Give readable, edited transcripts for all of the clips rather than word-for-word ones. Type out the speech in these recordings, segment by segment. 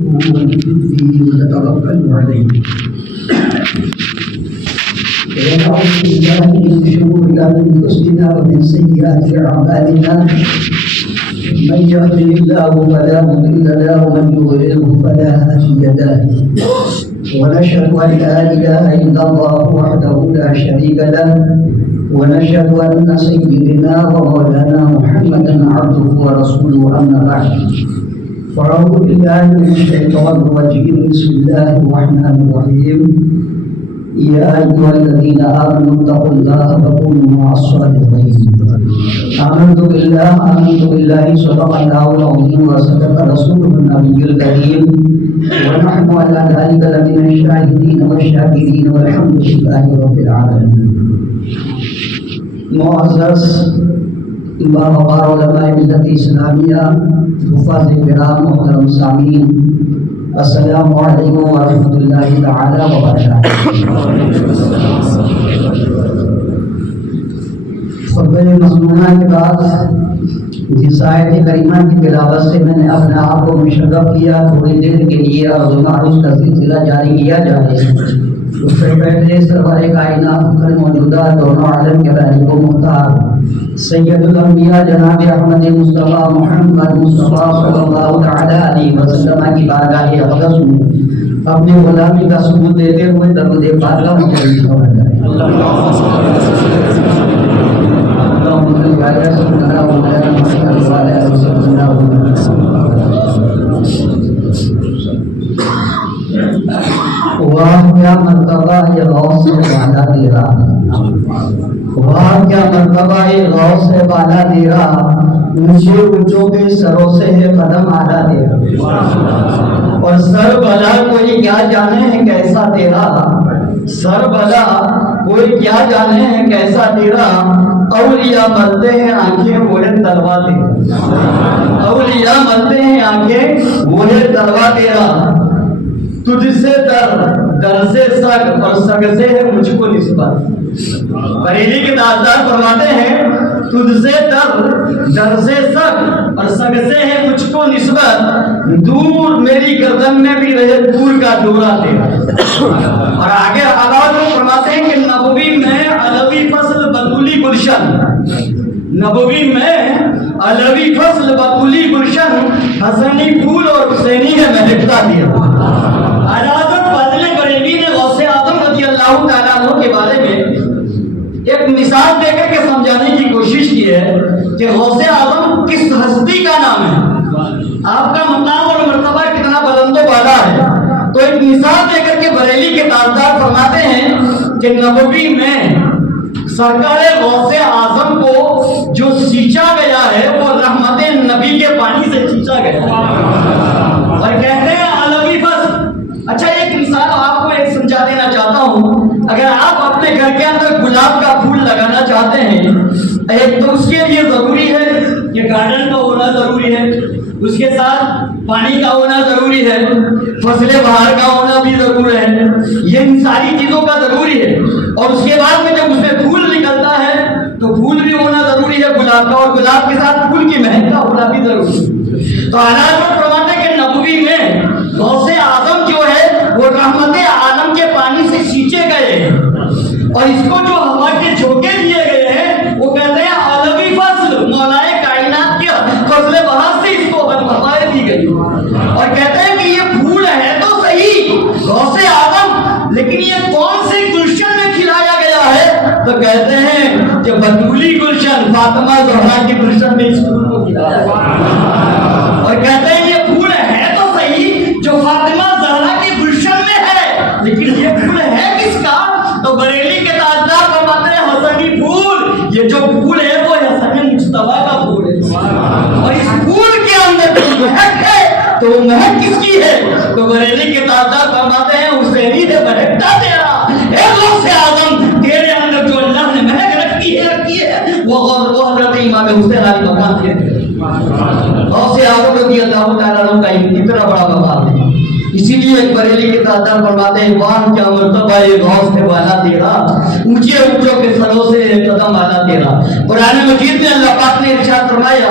ونتوكل عليه ونعوذ بالله من شرور انفسنا ومن سيئات اعمالنا من يهده الله فلا مضل له ومن يضلله فلا هادي له ونشهد ان لا اله الا الله وحده لا شريك له ونشهد ان سيدنا ومولانا محمدا عبده ورسوله اما بعد فأعوذ بالله من الشيطان الرجيم بسم الله الرحمن الرحيم يا أيها الذين آمنوا اتقوا الله وكونوا مع الصادقين آمنت بالله صدق الله العظيم وصدق رسوله النبي الكريم ونحن على ذلك لمن الشاهدين والشاكرين والحمد لله رب العالمين. معزز باوقار علماء ملت اسلامیہ، حفاظ کرام، محترم سامعین، السلام علیکم ورحمۃ اللہ تعالی وبرکاتہ۔ خطبہ مصنوعہ کے بعد جس آیت کریمہ کی تلاوت سے میں نے اپنے آپ کو مشرف کیا، تھوڑی دیر کے لیے عرض و معروض کا سلسلہ جاری کیا جائے، اس سے پہلے سرور کائنات فخر موجودہ دونوں عالم کے بانی کو مختار سید الانبیاء جناب احمد مصطفیٰ محمد مصطفیٰ صلی اللہ تعالی علیہ وسلم کی بارگاہ اقدس میں اپنی غلامی کا ثبوت دیتے ہوئے درود بارگاہ میں شریک ہو جائے۔ واہ کیا مرتبہ یہ غوث سے بالا تیرا، واہ کیا مرتبہ یہ غوث سے بالا تیرا، اونچے اونچوں کے سروں سے ہے قدم اعلیٰ تیرا، اور سر بلا کوئی کیا جانے ہے کیسا تیرا، سر بلا کوئی کیا جانے ہے کیسا تیرا، اولیاء ملتے ہیں آنکھیں بولے تلوا تیرا، اولیاء ملتے ہیں آنکھیں بولے تلوا تیرا، تجھ سے در سے سگ اور سگ سے ہے مجھ کو نسبت۔ بریلی کے تاجدار فرماتے ہیں تجھ سے در سے سگ اور سگ سے ہے مجھ کو نسبت، دور میری گردن میں بھی رہے دور کا دورہ تیرا۔ اور آگے آواز میں فرماتے ہیں کہ نبوی میں علوی فصل بطولی گلشن، نبوی میں علوی فصل بطولی گلشن، حسنی پھول اور حسینی ہے مہکتا تیرا۔ حضرت فاضل بریلوی نے غوث اعظم رضی اللہ تعالیٰ عنہ کے بارے میں ایک مثال دے کر کے سمجھانے کی کوشش کی ہے کہ غوث اعظم کس ہستی کا نام ہے، آپ کا مقام اور مرتبہ کتنا بلند و بالا ہے۔ تو ایک مثال دے کر کے بریلی کے تاجدار فرماتے ہیں کہ نبوی میں سرکار غوث اعظم کو جو سینچا گیا ہے وہ رحمت نبی کے پانی سے سینچا گیا ہے، اور کہتے ہیں علوی فصل۔ اچھا ایک مثال آپ کو ایک سمجھا دینا چاہتا ہوں، اگر آپ اپنے گھر کے اندر گلاب کا پھول لگانا چاہتے ہیں، ایک تو اس کے لیے ضروری ہے کہ گارڈن کا ہونا ضروری ہے، اس کے ساتھ پانی کا ہونا ضروری ہے، فصل بہار کا ہونا بھی ضروری ہے، یہ ان ساری چیزوں کا ضروری ہے۔ اور اس کے بعد میں جب اس میں پھول نکلتا ہے تو پھول بھی ہونا ضروری ہے گلاب کا، اور گلاب کے ساتھ پھول کی مہک کا ہونا بھی ضروری ہے۔ تو حضرت فرماتے ہیں کہ نبوی میں غوث اعظم جو ہے وہ رحمت عالم کے پانی سے سینچے گئے ہیں، اور اس کو جو ہوا کے جھونکے دیے گئے ہیں وہ کہتے ہیں علوی فصل، مولائے کائنات کے فضل بہار سے اس کو ہوائیں دی گئی، اور کہتے ہیں کہ یہ پھول ہے تو صحیح غوث اعظم، لیکن یہ کون سے گلشن میں کھلایا گیا ہے؟ تو کہتے ہیں کہ بطولی گلشن، فاطمہ زہرا کے گلشن میں اس پھول کو کھلایا گیا، اور کہتے ہیں یہ پھول ہے تو صحیح جو فاطمہ زہرا کے گلشن میں ہے، لیکن یہ پھول ہے کس کا؟ تو بریلی کے تاجدار فرماتے ہیں حسنی پھول، یہ جو پھول ہے وہ حسن مصطفیٰ کا پھول ہے، اور اس پھول کے اندر جو مہک ہے تو وہ مہک کس کی ہے؟ تو بریلی کے تاجدار فرماتے ہیں حسینی نے مہکتا تیرا، اے غوث اعظم تیرے اندر جو اللہ نے مہک رکھی ہے وہ حضرت امام حسین علیہ مقام کے غوث اعظم رضی اللہ تعالیٰ عنہ کا اتنا بڑا مقام ہے۔ اسی لیے ایک بریلی کے تاجدار فرماتے ہیں واہ کیا مرتبہ یہ غوث سے بالا تیرا، اونچے اونچوں کے سروں سے قدم آنا تیرا۔ قرآن مجید میں اللہ پاک نے ارشاد فرمایا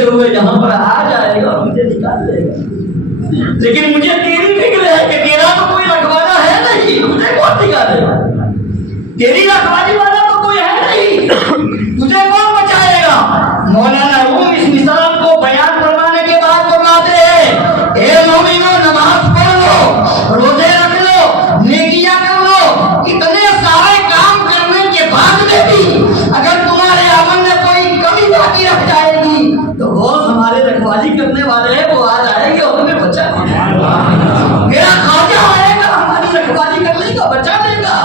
ہوتے ہوئے جہاں پر آ جائے گا مجھے نکال لے گا، لیکن مجھے تیری فکر ہے کہ تیرا تو کوئی رکھوالا ہے نہیں، مجھے کون نکالے گا؟ تیری رکھوالی والا تو کوئی ہے نہیں، تجھے کون بچائے گا؟ مولانا روم اس مثال کو بیان فرمانے کے بعد فرماتے ہیں اے مومنو نماز پڑھ لو، روزے رکھ لو، نیکیاں کر لو، اتنے سارے کام کرنے کے بعد میں بھی اگر تمہارے عمل میں کوئی کمی باقی رہ جائے گی تو وہ ہمارے رکھوالی کرنے والے ہیں، وہ آ جائیں گے اور ہمیں بچا دیں گے۔ میرا خواجہ آئے گا ہماری رکھوالی کرنے کا، بچا دے گا۔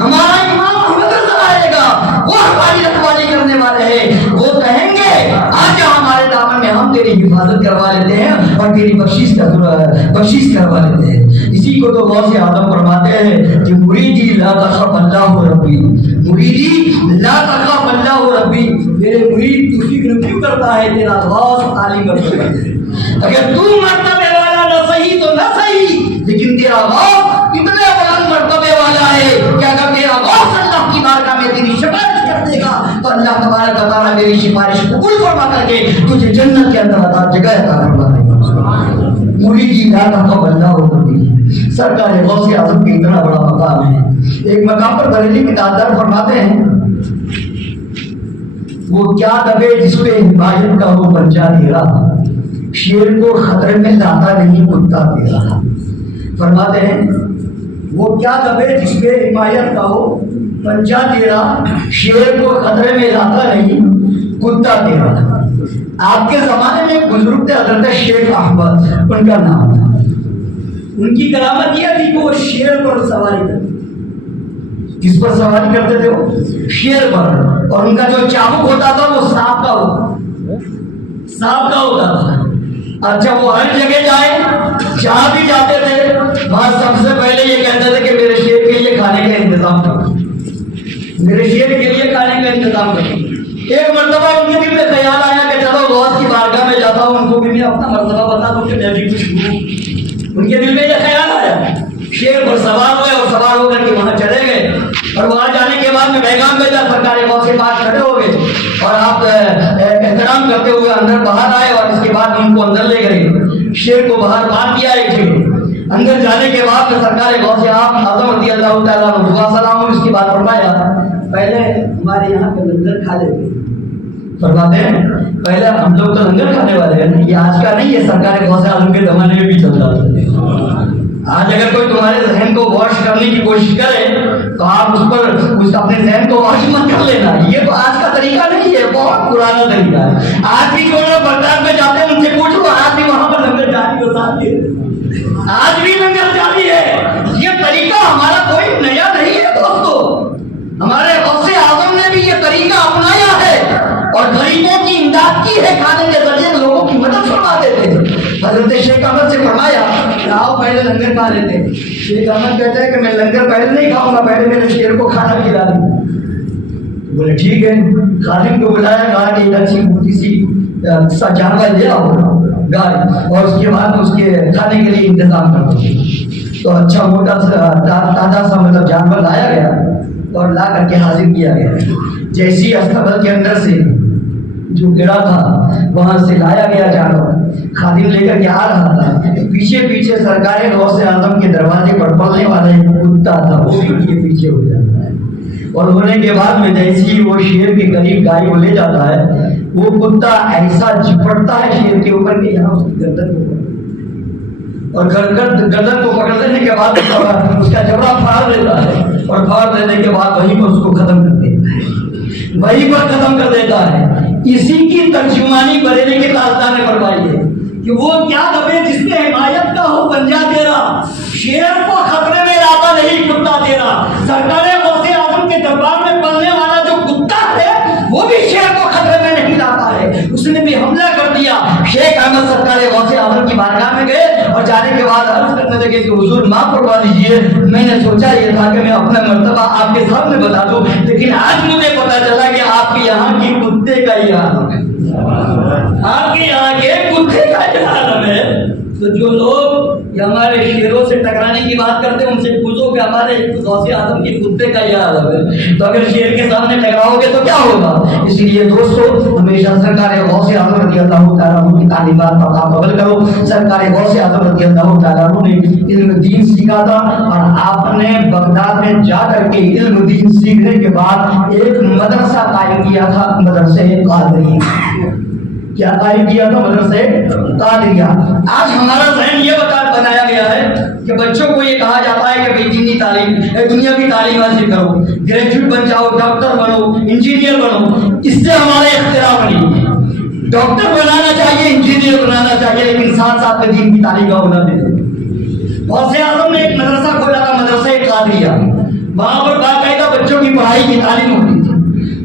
ہمارا امام محمد رضا آئے گا، وہ ہماری رکھوالی کرنے والے ہیں، وہ کہیں گے آ جا ہمارے دامن میں، ہم تیری حفاظت کروا لیتے ہیں اور تیری بخشش کروا لیتے ہیں۔ اسی کو تو غوث اعظم فرماتے ہیں کہ مریدی لا تخف اللہ ربی، مریدی لا تخف اللہ ربی، میرے مرید تو فکر کیوں کرتا ہے، تیرا غوث عالی مرتبہ ہے۔ اگر تو مرتبے والا نہ صحیح تو نہ صحیح، لیکن تیرا غوث اتنے بلند مرتبے والا ہے کہ اگر تیرا غوث اللہ کی بارگاہ میں تیری سفارش کر دے گا تو اللہ تبارک و تعالیٰ میری سفارش قبول فرما کر کے تجھے جنت کے اندر جگہ عطا فرما دے گا۔ مریدی لا تخف اللہ ربی، سرکار غوث اعظم کا اتنا بڑا مقام ہے۔ ایک مقام پر بریلی کے تاجدار فرماتے ہیں وہ کیا دبے جس پہ حمایت کا وہ بچہ تیرا، شیر کو خطرے میں لاتا نہیں کتا تیرا۔ فرماتے ہیں وہ کیا دبے جس پہ حمایت کا ہو پنجا تیرا، شیر کو خطرے میں لاتا نہیں کتا تیرا۔ آپ کے زمانے میں ایک بزرگ تھے حضرت شیخ احمد، ان کا نام تھا۔ ان کی کرامت یہ تھی کہ وہ شیر پر سواری کرتے۔ کس پر سواری کرتے تھے؟ وہ شیر پر، اور ان کا جو چابک ہوتا تھا وہ سانپ کا ہوتا تھا۔ اچھا وہ ہر جگہ جائے، جہاں بھی جاتے تھے وہاں سب سے پہلے یہ کہتے تھے کہ میرے شیر کے لیے کھانے کا انتظام کرو، میرے شیر کے لیے کھانے کا انتظام کرو۔ ایک مرتبہ ان کے دل میں خیال آیا کہ چلو غوث کی بارگاہ میں جاتا ہوں، ان کو بھی میں اپنا مرتبہ بتا دوں کہ میں بھی کچھ ہوں۔ ان کے دل میں یہ خیال آیا، شیر پر سوار ہوئے اور سوار ہو کر کے وہاں چلے گئے، اور وہاں جانے کے بعد میں پیغام بھیجا، سرکار غوث کے پاس کھڑے ہو گئے اور آپ احترام کرتے ہوئے اندر باہر آئے، اور اس کے بعد ان کو اندر لے گئے، شیر کو باہر باندھ دیا ایک جگہ۔ اندر جانے کے بعد میں سرکار غوث اعظم رضی اللہ تعالیٰ عنہ سلام اس کی بات فرمایا پہلے ہمارے یہاں کا لنگر کھا لیتے۔ فرماتے ہیں پہلے ہم لوگ تو لنگر کھانے والے ہیں، یہ آج کا نہیں ہے، سرکار غوث اعظم کے زمانے میں بھی چلتا تھا۔ آج اگر کوئی تمہارے ذہن کو واش کرنے کی کوشش کرے تو آپ اس پر اپنے ذہن کو واش مت کر لینا، یہ تو آج کا طریقہ نہیں ہے، بہت پرانا طریقہ ہے۔ آج بھی جو لوگ بغداد میں جاتے ہیں ان سے پوچھو، آج بھی وہاں پر لنگر جاری ہوتا ہے، آج بھی لنگر جاری ہے۔ یہ طریقہ ہمارا کوئی نیا نہیں ہے دوستو، ہمارے غوث اعظم نے بھی یہ طریقہ اپنایا ہے اور غریبوں کی امداد کی ہے، کھانے کے ذریعے لوگوں کی مدد فرماتے تھے۔ حضرت شیخ احمد سے فرمایا کہ آؤ پہلے لنگر کھا لیتے ہیں۔ شیخ احمد کہتے ہیں کہ میں لنگر پہلے نہیں کھاؤں گا، پہلے میرے شیر کو کھانا کھلا دیں۔ بولے ٹھیک ہے، خادم کو بلایا، کہا کہ ایک اچھی موٹی سی جانور لے آؤ گائے، اور اس کے بعد اس کے کھانے کے لیے انتظام کر دو۔ تو اچھا موٹا تازہ سا مطلب جانور لایا گیا اور لا کر کے حاضر کیا گیا۔ جیسی استبل کے اندر سے جو گڑا تھا وہاں سے لایا گیا جانور، خادم لے کر کے آ رہا تھا، پیچھے پیچھے سرکار غوث اعظم کے دروازے پر پلنے والا ایک کتا تھا، وہ بھی یہ پیچھے ہو جاتا ہے، اور ہونے کے بعد میں جیسے ہی وہ شیر کے قریب گائے کو لے جاتا ہے، وہ کتا ایسا جھپٹتا ہے شیر کے اوپر کہ یہاں اس کی گردن کو اور گردن کو پکڑ لینے کے بعد اس کا جبڑا پھاڑ دیتا ہے، اور پھاڑ دینے کے بعد وہیں پر اس کو ختم کر دیتا ہے، وہیں پر ختم کر دیتا ہے۔ اسی کی ترجمانی بریلی کے تاجدار نے فرمائی ہے کہ وہ کیا دبے جس پہ حمایت کا ہو پنجا تیرا، شیر کو خطرے میں لاتا نہیں کتا تیرا۔ سرکار غوث اعظم کے دربار میں پلنے والا جو کتا ہے وہ بھی شیر کو خطرے میں نہیں لاتا ہے، اس نے بھی حملہ کر دیا۔ شیخ احمد سرکار غوث اعظم کی بارگاہ میں گئے اور جانے کے بعد عرض کرنے لگے کہ حضور معاف فرما دیجیے، میں نے سوچا یہ تھا کہ میں اپنا مرتبہ آپ کے سامنے بتا دوں، لیکن آج مجھے پتا چلا کہ آپ کے یہاں کی کتے کا یہ عالم ہے، آپ کے یہاں کے کتے کا یہ عالم ہے۔ تو جو لوگ یہ ہمارے شیروں سے ٹکرانے کی بات کرتے ہیں، ان سے پوچھو کہ ہمارے غوث اعظم کی کتے کا یہ حال ہے، تو اگر شیر کے سامنے ٹکراؤ گے تو کیا ہوگا؟ اس لیے دوستو ہمیشہ سرکار غوث اعظم رضی اللہ تعالیٰ عنہ کی تعلیمات پر آپ عمل کرو۔ سرکار غوث اعظم رضی اللہ تعالیٰ عنہ نے علم دین سیکھا تھا، اور آپ نے بغداد میں جا کر کے علم دین سیکھنے کے بعد ایک مدرسہ قائم کیا تھا، مدرسہ قادریہ۔ کیا قائم کیا تھا؟ مدرسہ قادریہ۔ آج ہمارا ذہن یہ بنایا گیا ہے کہ بچوں کو یہ کہا جاتا ہے کہ بھئی دینی تعلیم، دنیاوی تعلیم حاصل کرو، گریجویٹ بن جاؤ، ڈاکٹر بنو، انجینئر بنو۔ اس سے ہمارے اختلاف نہیں، ڈاکٹر بنانا چاہیے، انجینئر بنانا چاہیے، لیکن ساتھ ساتھ میں دین کی تعلیم کا ہونا دے۔ غوث اعظم نے ایک مدرسہ کھولا تھا، مدرسہ قادریہ۔ وہاں پر باقاعدہ بچوں کی پڑھائی کی تعلیم ہوتی تھی۔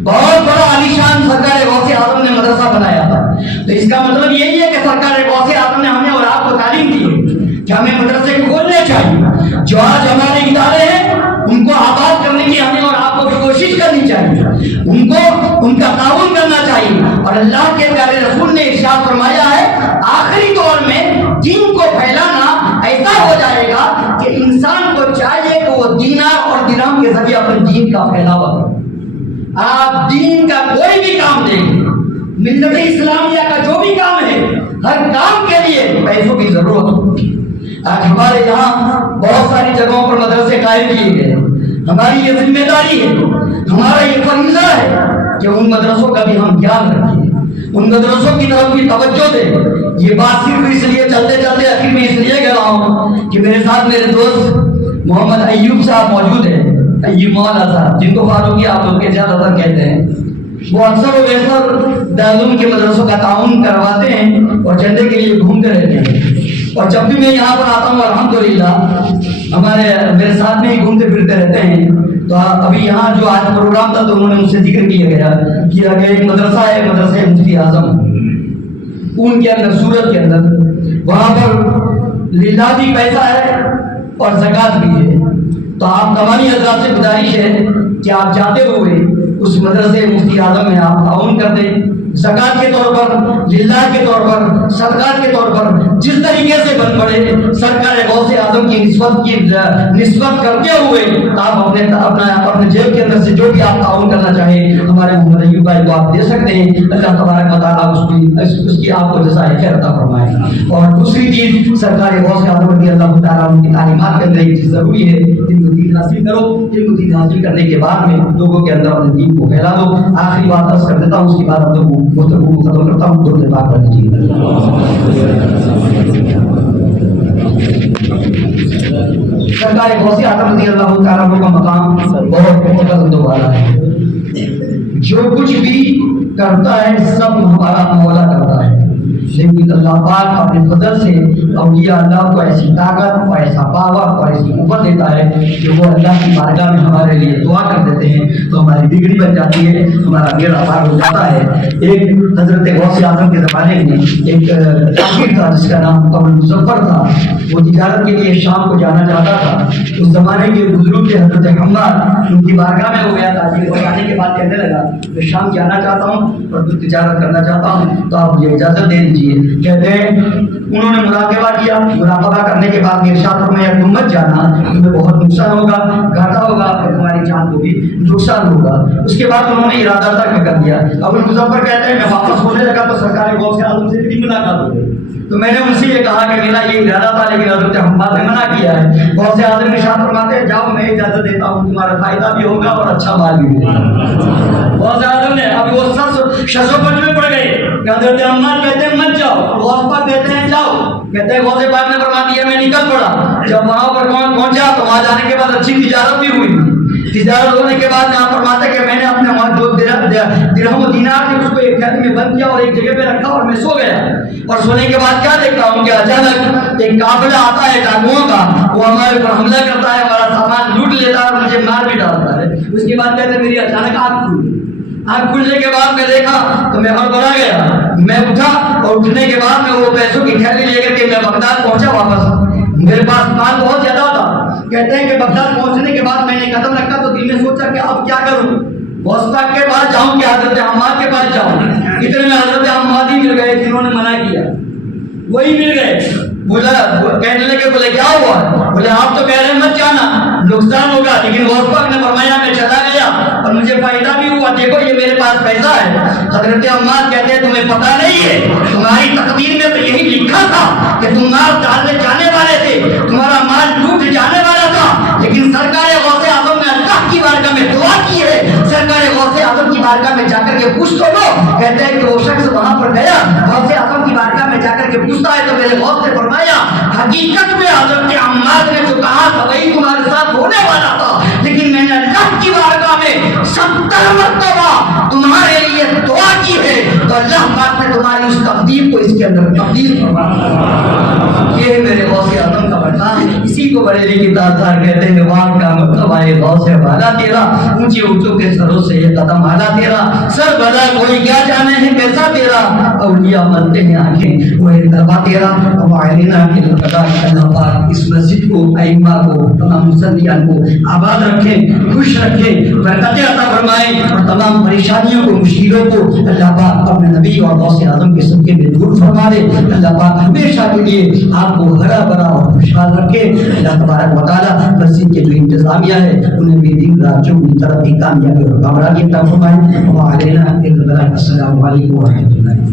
بہت بڑا عالیشان سرکار غوث اعظم نے مدرسہ بنایا تھا۔ تو اس کا مطلب یہی ہے کہ سرکار غوث اعظم نے ہمیں اور آپ کو تعلیم دی ہے کہ ہمیں مدرسے کھولنے چاہیے۔ جو آج ہمارے ادارے ہیں ان کو آباد کرنے کی ہمیں اور آپ کو کوشش کرنی چاہیے، ان کا تعاون کرنا چاہیے۔ اور اللہ کے پیارے رسول نے ارشاد فرمایا ہے آخری دور میں دین کو پھیلانا ایسا ہو جائے گا کہ انسان کو چاہیے کہ وہ دینار اور درہم کے ذریعے اپنے دین کا پھیلاوا کرے۔ آپ دین کا کوئی بھی کام دیکھیں، ملت اسلامیہ کا جو بھی کام ہے، ہر کام کے لیے پیسوں کی ضرورت ہوتی ہے۔ آج ہمارے یہاں بہت ساری جگہوں پر مدرسے قائم کیے گئے، ہماری یہ ذمہ داری ہے، ہمارا یہ فریضہ ہے کہ ان مدرسوں کا بھی ہم خیال رکھیں، ان مدرسوں کی طرف بھی توجہ دیں۔ یہ بات صرف اس لیے چلتے چلتے آخر میں اس لیے کہہ رہا ہوں کہ میرے ساتھ میرے دوست محمد ایوب صاحب موجود ہیں، ایوب مولا صاحب، جن کو فاروقی آپ لوگ کے زیادہ تر کہتے ہیں۔ وہ اکثر و بیشتر دارالعلوم کے مدرسوں کا تعاون کرواتے ہیں اور جھنڈے کے لیے گھومتے رہتے ہیں۔ اور جب بھی میں یہاں پر آتا ہوں الحمدللہ میرے ساتھ میں ہی گھومتے پھرتے رہتے ہیں۔ تو ابھی یہاں جو آج پروگرام تھا تو انہوں نے مجھ سے ذکر کیا گیا کہ ایک مدرسہ ہے، مدرسہ مفتی اعظم، ان کے اندر سورت کے اندر وہاں پر للہ بھی پیسہ ہے اور زکوٰۃ بھی ہے۔ تو آپ تمامی حضرات سے گزارش ہے کہ آپ جاتے ہوئے اس مدرسے مفتی اعظم میں آپ تعاون کر دیں، زکوٰۃ کے طور پر، للہ کے طور پر، صدقات کے طور پر، جس طریقے سے بن پڑے سرکار غوث اعظم کی نسبت کرتے ہوئے آپ اپنے جیب کے اندر سے جو بھی آپ تعاون کرنا چاہیں ہمارے محمد ایوب بھائی کو آپ دے سکتے ہیں۔ اللہ تبارک و تعالیٰ اس کی آپ کو جزائے خیر عطا فرمائے۔ اور دوسری چیز سرکار غوث اعظم رضی اللہ تعالیٰ عنہ کی تعلیمات کے اندر ایک چیز ضروری ہے، علم دین حاصل کرو، علم دین حاصل کرنے کے بعد میں لوگوں کے اندر اپنے دین کو پھیلا دو۔ آخری بات عرض کر دیتا ہوں، اس کے بعد اب گفتگو کو ختم کرتا ہوں۔ درود پاک پڑھ لیجیے۔ سرکار غوث اعظم رضی اللہ تعالیٰ عنہ کا مقام بہت بلند و بالا ہے۔ جو کچھ بھی کرتا ہے سب ہمارا مولا کرتا ہے، لیکن اللہ پاک اپنے فضل سے اولیاء اللہ کو ایسی طاقت اور ایسا پاور اور ایسی قوت دیتا ہے کہ وہ اللہ کی بارگاہ میں ہمارے لیے دعا کر دیتے ہیں تو ہماری بگڑی بن جاتی ہے، ہمارا بیڑا پار ہو جاتا ہے۔ ایک حضرت غوث اعظم کے زمانے میں ایک تاجر تھا جس کا نام ابو مظفر تھا۔ وہ تجارت کے لیے شام کو جانا چاہتا تھا۔ اس زمانے کے بزرگ تھے حضرت حماد، ان کی بارگاہ میں ہو گیا تاجر کو آنے کے بعد کہنے لگا میں شام جانا چاہتا ہوں اور تجارت کرنا چاہتا ہوں، تو آپ مجھے اجازت دے دیجیے۔ کہتے ہیں انہوں نے مراقبہ کیا، مراقبہ کرنے کے بعد ارشاد فرمایا تم مت جانا، تمہیں بہت نقصان ہوگا، گھاٹا ہوگا، اور تمہاری جان کو بھی نقصان ہوگا۔ اس کے بعد انہوں نے ارادہ تک کر دیا۔ ابو مظفر کہتے ہیں میں واپس ہونے لگا تو سرکار غوث اعظم سے بھی ملاقات ہو گئی، تو میں نے ان سے یہ کہا کہ میرا یہ ارادہ تھا لیکن حضرت حماد نے منع کیا ہے۔ غوث اعظم ارشاد فرماتے ہیں جاؤ میں اجازت دیتا ہوں، تمہارا فائدہ بھی ہوگا اور اچھا مال بھی ملے گا۔ غوث اعظم نے اب وہ شش و پنج میں پڑ گئے کہ حضرت حماد کہتے ہیں مت جاؤ، غوث پاک کہتے ہیں جاؤ، کہتے ہیں غوث پاک نے فرما دیا میں نکل پڑا۔ جب وہاں پر پہنچا تو وہاں جانے کے بعد اچھی تجارت بھی ہوئی۔ تجارت ہونے کے بعد یہاں فرماتے کہ میں نے اپنے جو درہم و دینار تھے اس کو ایک تھیلی میں بند کیا اور ایک جگہ پہ رکھا اور میں سو گیا۔ اور سونے کے بعد کیا دیکھتا ہوں کہ اچانک ایک قافلہ آتا ہے ڈاکوؤں کا، وہ ہمارے اوپر حملہ کرتا ہے، ہمارا سامان لوٹ لیتا ہے اور مجھے مار بھی ڈالتا ہے۔ اس کے بعد کہتے ہیں میری اچانک آنکھ کھل گئی۔ آنکھ کھلنے کے بعد میں دیکھا تو میں ہڑبڑا گیا، میں اٹھا اور اٹھنے کے بعد میں وہ پیسوں کی تھیلی لے کر کے میں بغداد پہنچا واپس۔ میرے پاس مال بہت زیادہ تھا۔ کہتے ہیں کہ بغداد پہنچنے کے بعد میں نے قدم رکھا تو دل میں سوچا کہ اب کیا کروں، غوث پاک کے پاس جاؤں کہ حضرت حماد کے پاس جاؤں۔ اتنے میں حضرت حماد ہی مل گئے جنہوں نے منع کیا۔ وہی مل گئے. بولا کہنے لگے بولے کیا ہوا؟ بولے آپ تو کہہ رہے ہیں مت جانا نقصان ہوگا، لیکن غوث پاک نے فرمایا میں چلا گیا اور مجھے فائدہ بھی ہوا. دیکھو یہ میرے پاس پیسہ ہے. حضرت عمار کہتے ہیں تمہیں پتہ نہیں ہے تمہاری تقدیر میں تو یہی لکھا تھا کہ تم مال ڈالنے جانے والے تھے، تمہارا مال ٹوٹ جانے والا تھا، لیکن سرکار غوث اعظم نے اللہ کی بارگاہ میں دعا کی ہے. سرکار غوث اعظم کی بارگاہ میں جا کر کے پوچھ تو لو. کہتے ہیں کہ وہ شخص وہاں پر گیا، غوث اعظم کی بارگاہ میں جا کر کے پوچھتا ہے تو میرے غوث نے فرمایا حقیقت میں حضرت عمار نے جو کہا تھا وہی تمہارے ساتھ ہونے والا تھا، لیکن میں نے اللہ کی بارگاہ میں 70 مرتبہ تمہارے لیے دعا کی ہے تو اللہ پاک نے تمہاری اس تقدیر کو اس کے اندر تبدیل فرمایا. یہ ہے میرے غوث اعظم کا بیان. اسی کو بریلی کی تاثار کہتے ہیں. واق کا مطلب ہے غوث والا تیرا، اونچی اونچوں کے سروں سے یہ قدم آلا تیرا، سر بلا کوئی کیا جانے ہے کیسا تیرا، اولیاء بنتے ہیں آنکھیں وہ دربا تیرا. وعلینا کے لقدار اللہ پاک اس مسجد کو، ائمہ کو، تمام مصلیان کو آباد رکھے، خوش رکھے، برکتیں عطا فرمائے اور تمام پریشانیوں کو، مشکلوں کو اللہ پاک اپنے نبی اور غوث اعظم کے صدقے میں دور فرما دے. اللہ پاک ہمیشہ کے لیے آپ کو ہرا بھرا اور خوشحال رکھے. اللہ تبارک و تعالیٰ مسجد کے جو انتظامیہ ہے انہیں بھی دن رات چوبی طرف کامیابی اور کامرانی عطا فرمائے. السلام علیکم و رحمۃ اللہ.